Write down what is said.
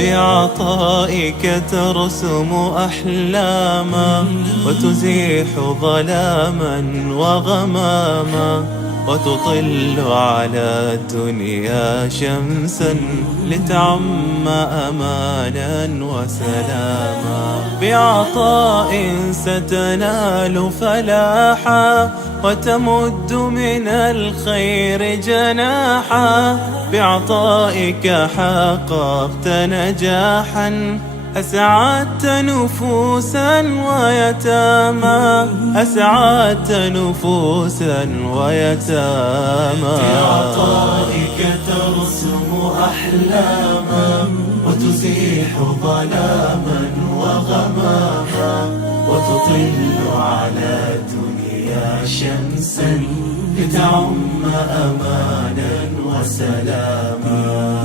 بعطائك ترسم أحلاما وتزيح ظلاما وغماما وتطل على الدنيا شمسا لتعم أمانا وسلاما. بعطاء ستنال فلاحا وتمد من الخير جناحا. بعطائك حققت نجاحا أسعدت نفوسا ويتاما. أسعدت نفوسا ويتاما. بعطائك ترسم أحلاما وتزيح ظلاما وغماما وتطل على الدنيا شمسا لتعم أمانا وسلاما.